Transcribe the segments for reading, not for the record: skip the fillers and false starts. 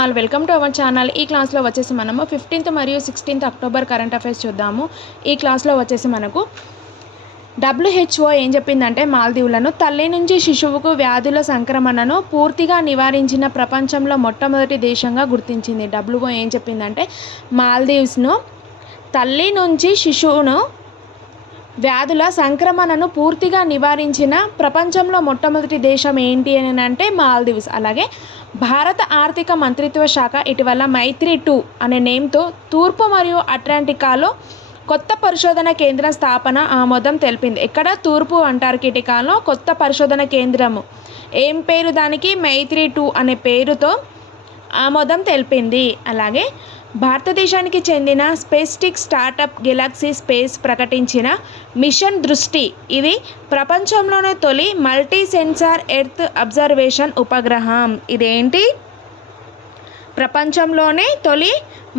All welcome to our channel. ఈ క్లాస్లో వచ్చేసి మనము 15th మరియు 16th అక్టోబర్ కరెంట్ అఫైర్స్ చూద్దాము. ఈ క్లాస్లో వచ్చేసి మనకు WHO ఏం చెప్పిందంటే మాల్దీవులను తల్లి నుంచి శిశువుకు వ్యాధుల సంక్రమణను పూర్తిగా నివారించిన ప్రపంచంలో మొట్టమొదటి దేశంగా గుర్తించింది. WHO ఏం చెప్పిందంటే మాల్దీవ్స్ను తల్లి నుంచి శిశువును వ్యాధుల సంక్రమణను పూర్తిగా నివారించిన ప్రపంచంలో మొట్టమొదటి దేశం ఏంటి అని అంటే మాల్దీవ్స్. అలాగే భారత ఆర్థిక మంత్రిత్వ శాఖ ఇటీవల మైత్రి-2 అనే నేమ్తో తూర్పు మరియు అట్లాంటికాలో కొత్త పరిశోధన కేంద్రం స్థాపన ఆమోదం తెలిపింది. ఇక్కడ తూర్పు అంటార్కిటికాలో కొత్త పరిశోధన కేంద్రము ఏం పేరు దానికి మైత్రి-2 అనే పేరుతో ఆమోదం తెలిపింది. అలాగే భారతదేశానికి చెందిన స్పేస్టిక్ స్టార్టప్ గెలాక్సీ స్పేస్ ప్రకటించిన మిషన్ దృష్టి ఇది ప్రపంచంలోనే తొలి మల్టీ సెన్సార్ ఎర్త్ అబ్జర్వేషన్ ఉపగ్రహం. ఇదేంటి ప్రపంచంలోనే తొలి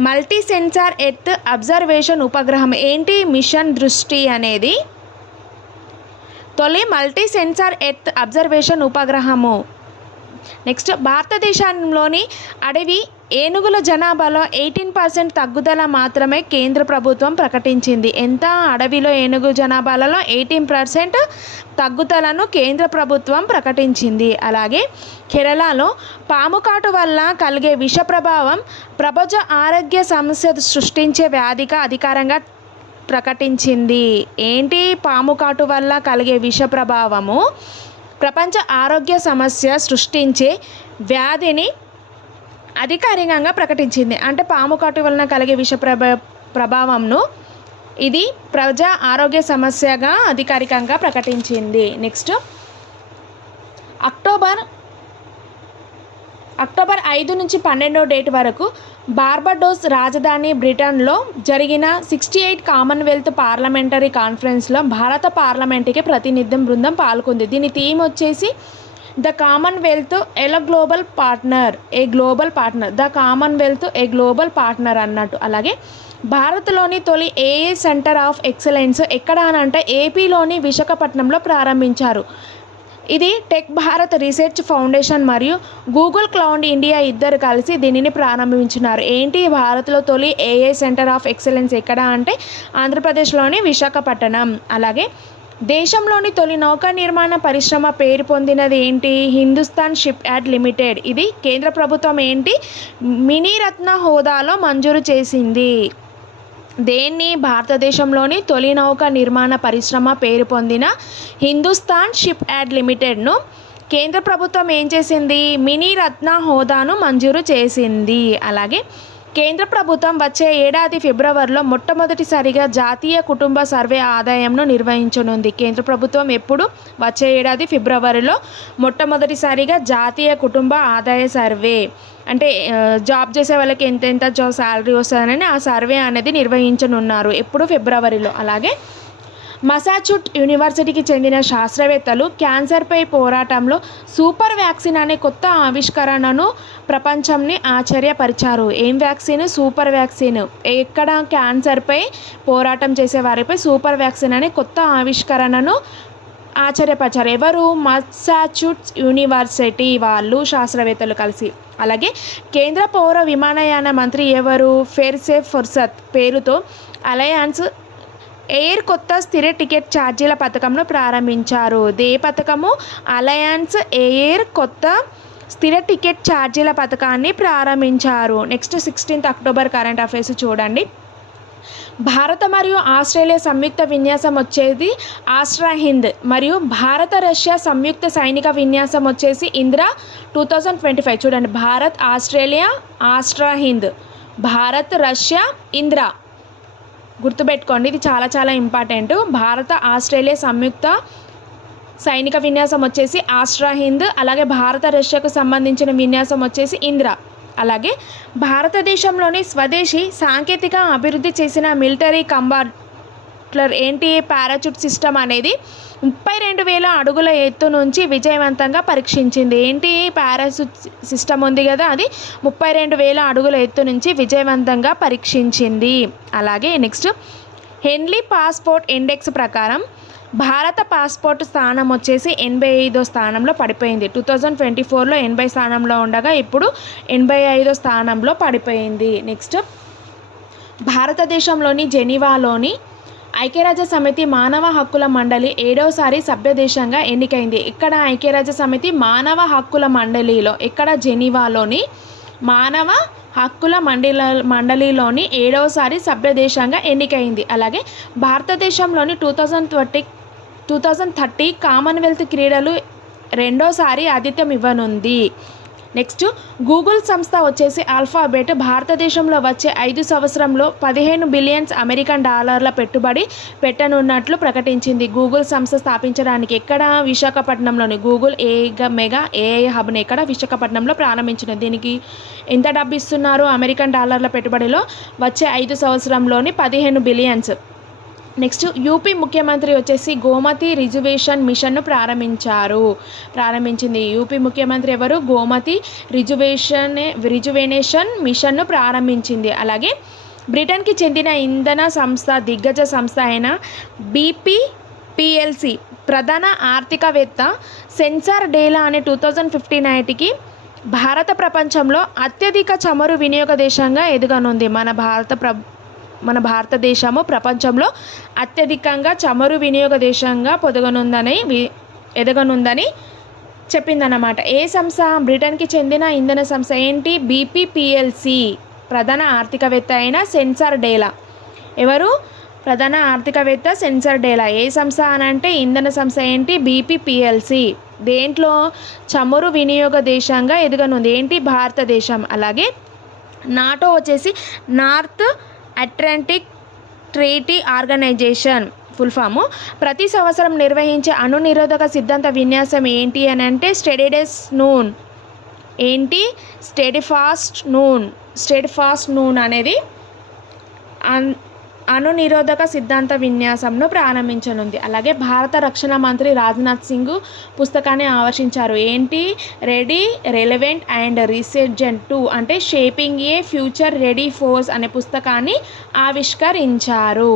మల్టీ సెన్సార్ ఎర్త్ అబ్జర్వేషన్ ఉపగ్రహం ఏంటి మిషన్ దృష్టి అనేది తొలి మల్టీ సెన్సార్ ఎర్త్ అబ్జర్వేషన్ ఉపగ్రహము. నెక్స్ట్ భారతదేశంలోని అడవి ఏనుగుల జనాభాలో 18% తగ్గుదల మాత్రమే కేంద్ర ప్రభుత్వం ప్రకటించింది. ఎంత అడవిలో ఏనుగు జనాభాలలో 18% తగ్గుదలను కేంద్ర ప్రభుత్వం ప్రకటించింది. అలాగే కేరళలో పాము కాటు వల్ల కలిగే విష ప్రభావం ప్రపంచ ఆరోగ్య సమస్య సృష్టించే వ్యాధిగా అధికారంగా ప్రకటించింది. ఏంటి పాము కాటు వల్ల కలిగే విష ప్రభావము ప్రపంచ ఆరోగ్య సమస్య సృష్టించే వ్యాధిని అధికారికంగా ప్రకటించింది. అంటే పాము కాటు వలన కలిగే విష ప్రభావంను ఇది ప్రజా ఆరోగ్య సమస్యగా అధికారికంగా ప్రకటించింది. నెక్స్ట్ అక్టోబర్ 5 నుంచి 12వ డేట్ వరకు బార్బడోస్ రాజధాని బ్రిటన్లో జరిగిన 68 కామన్వెల్త్ పార్లమెంటరీ కాన్ఫరెన్స్లో భారత పార్లమెంటుకి ప్రతినిధి బృందం పాల్గొంది. దీని థీమ్ వచ్చేసి the Commonwealth global partner the Commonwealth a global partner అన్నట్టు. అలాగే భారత్లోని తొలి ఏఏ సెంటర్ ఆఫ్ ఎక్సలెన్స్ ఎక్కడ అని అంటే ఏపీలోని విశాఖపట్నంలో ప్రారంభించారు. ఇది టెక్ భారత్ రీసెర్చ్ ఫౌండేషన్ మరియు గూగుల్ క్లౌడ్ ఇండియా ఇద్దరు కలిసి దీనిని ప్రారంభించినారు. ఏంటి భారత్లో తొలి ఏఏ సెంటర్ ఆఫ్ ఎక్సలెన్స్ ఎక్కడ అంటే ఆంధ్రప్రదేశ్లోని విశాఖపట్నం. అలాగే దేశంలోని తొలి నౌకా నిర్మాణ పరిశ్రమ పేరు పొందినది ఏంటి హిందుస్థాన్ షిప్ యార్డ్ లిమిటెడ్. ఇది కేంద్ర ప్రభుత్వం ఏంటి మినీరత్న హోదాలో మంజూరు చేసింది. దేన్ని భారతదేశంలోని తొలి నౌక నిర్మాణ పరిశ్రమ పేరు పొందిన హిందుస్థాన్ షిప్ యార్డ్ లిమిటెడ్ను కేంద్ర ప్రభుత్వం ఏం చేసింది మినీరత్న హోదాను మంజూరు చేసింది. అలాగే కేంద్ర ప్రభుత్వం వచ్చే ఏడాది ఫిబ్రవరిలో మొట్టమొదటిసారిగా జాతీయ కుటుంబ సర్వే ఆదాయంను నిర్వహించనుంది. కేంద్ర ప్రభుత్వం ఎప్పుడు వచ్చే ఏడాది ఫిబ్రవరిలో మొట్టమొదటిసారిగా జాతీయ కుటుంబ ఆదాయ సర్వే అంటే జాబ్ చేసే వాళ్ళకి ఎంత శాలరీ వస్తుందని ఆ సర్వే అనేది నిర్వహించనున్నారు ఎప్పుడు ఫిబ్రవరిలో. అలాగే మసాచుట్ యూనివర్సిటీకి చెందిన శాస్త్రవేత్తలు క్యాన్సర్పై పోరాటంలో సూపర్ వ్యాక్సిన్ అనే కొత్త ఆవిష్కరణను ప్రపంచంని ఆశ్చర్యపరిచారు. ఏం వ్యాక్సిన్ సూపర్ వ్యాక్సిన్. ఎక్కడ క్యాన్సర్పై పోరాటం చేసే వారిపై సూపర్ వ్యాక్సిన్ అనే కొత్త ఆవిష్కరణను ఆశ్చర్యపరిచారు. ఎవరు మసాచుట్స్ యూనివర్సిటీ వాళ్ళు శాస్త్రవేత్తలు కలిసి. అలాగే కేంద్ర పౌర విమానయాన మంత్రి ఎవరు ఫెర్సేఫ్ ఫుర్సత్ పేరుతో అలయన్స్ ఎయిర్ కొత్త స్థిర టికెట్ ఛార్జీల పథకంను ప్రారంభించారు. దే పథకము అలయన్స్ ఎయిర్ కొత్త స్థిర టికెట్ ఛార్జీల పథకాన్ని ప్రారంభించారు. Next 16th October current affairs చూడండి. భారత మరియు ఆస్ట్రేలియా సంయుక్త విన్యాసం వచ్చేది ఆస్ట్రా హింద్ మరియు భారత రష్యా సంయుక్త సైనిక విన్యాసం వచ్చేసి ఇందిరా 2025. చూడండి భారత్ ఆస్ట్రేలియా ఆస్ట్రా హింద్ భారత్ రష్యా ఇందిరా గుర్తుపెట్టుకోండి. ఇది చాలా ఇంపార్టెంట్. భారత ఆస్ట్రేలియా సంయుక్త సైనిక విన్యాసం వచ్చేసి ఆస్ట్రా హింద్. అలాగే భారత రష్యాకు సంబంధించిన విన్యాసం వచ్చేసి ఇందిరా. అలాగే భారతదేశంలోని స్వదేశీ సాంకేతిక అభివృద్ధి చేసిన మిలిటరీ కంబాట్లర్ ఏంటి పారాచూట్ సిస్టమ్ అనేది 32,000 అడుగుల ఎత్తు నుంచి విజయవంతంగా పరీక్షించింది. ఏంటి పారాచూట్ సిస్టమ్ ఉంది కదా అది 32,000 అడుగుల ఎత్తు నుంచి విజయవంతంగా పరీక్షించింది. అలాగే నెక్స్ట్ హెన్లీ పాస్పోర్ట్ ఇండెక్స్ ప్రకారం భారత పాస్పోర్ట్ స్థానం వచ్చేసి 85వ స్థానంలో పడిపోయింది. 2024లో 80 స్థానంలో ఉండగా ఇప్పుడు 85వ స్థానంలో పడిపోయింది. నెక్స్ట్, భారతదేశంలోని జెనీవాలోని ఐక్యరాజ్య సమితి మానవ హక్కుల మండలి 7వసారి సభ్య దేశంగా ఎన్నికైంది. ఇక్కడ ఐక్యరాజ్య సమితి మానవ హక్కుల మండలిలో, ఇక్కడ జెనీవాలోని మానవ హక్కుల మండలిలోని 7వసారి సభ్య దేశంగా ఎన్నికైంది. అలాగే భారతదేశంలోని 2030 కామన్వెల్త్ క్రీడలు 2వసారి ఆతిథ్యం ఇవ్వనుంది. నెక్స్ట్, గూగుల్ సంస్థ వచ్చేసి ఆల్ఫాబెట్ భారతదేశంలో వచ్చే 5 సంవత్సరంలో 15 బిలియన్ అమెరికన్ డాలర్ల పెట్టుబడి పెట్టనున్నట్లు ప్రకటించింది. గూగుల్ సంస్థ స్థాపించడానికి ఎక్కడ? విశాఖపట్నంలోని గూగుల్ మెగా ఏఐ హబ్ని ఎక్కడ? విశాఖపట్నంలో ప్రారంభించింది. దీనికి ఎంత డబ్బు ఇస్తున్నారు? అమెరికన్ డాలర్ల పెట్టుబడిలో వచ్చే 5 సంవత్సరంలోని 15 బిలియన్స్. నెక్స్ట్, యూపీ ముఖ్యమంత్రి వచ్చేసి గోమతి రిజర్వేషన్ మిషన్ను ప్రారంభించింది. యూపీ ముఖ్యమంత్రి ఎవరు? గోమతి రిజువేనేషన్ మిషన్ను ప్రారంభించింది. అలాగే బ్రిటన్కి చెందిన ఇంధన సంస్థ దిగ్గజ సంస్థ అయిన బీపీపీఎల్సీ ప్రధాన ఆర్థికవేత్త సెన్సార్ డేలా అనే 2050 భారత ప్రపంచంలో అత్యధిక చమురు వినియోగ దేశంగా ఎదగనుంది. మన భారతదేశము ప్రపంచంలో అత్యధికంగా చమురు వినియోగ దేశంగా ఎదగనుందని చెప్పిందన్నమాట. ఏ సంస్థ? బ్రిటన్కి చెందిన ఇంధన సంస్థ. ఏంటి? బీపీపీఎల్సీ ప్రధాన ఆర్థికవేత్త అయిన సెన్సార్ డేలా. ఎవరు? ప్రధాన ఆర్థికవేత్త సెన్సార్ డేలా. ఏ సంస్థ అని అంటే ఇంధన సంస్థ. ఏంటి? బీపీపీఎల్సీ. దేంట్లో? చమురు వినియోగ దేశంగా ఎదగనుంది. ఏంటి? భారతదేశం. అలాగే నాటో వచ్చేసి North Atlantic Treaty Organization full form. ప్రతి సంవత్సరం నిర్వహించే అణు నిరోధక సిద్ధాంత విన్యాసం ఏంటి అని అంటే స్టెడీడెస్ నూన్. ఏంటి? స్టెడ్ఫాస్ట్ నూన్ అనేది అణు నిరోధక సిద్ధాంత విన్యాసంను ప్రారంభించనుంది. అలాగే భారత రక్షణ మంత్రి రాజ్నాథ్ సింగ్ పుస్తకాన్ని ఆవిష్కరించారు. ఏంటి? రెడీ, రెలెవెంట్ అండ్ రీసెర్జెంట్ 2 అంటే షేపింగ్ ఏ ఫ్యూచర్ రెడీ ఫోర్స్ అనే పుస్తకాన్ని ఆవిష్కరించారు.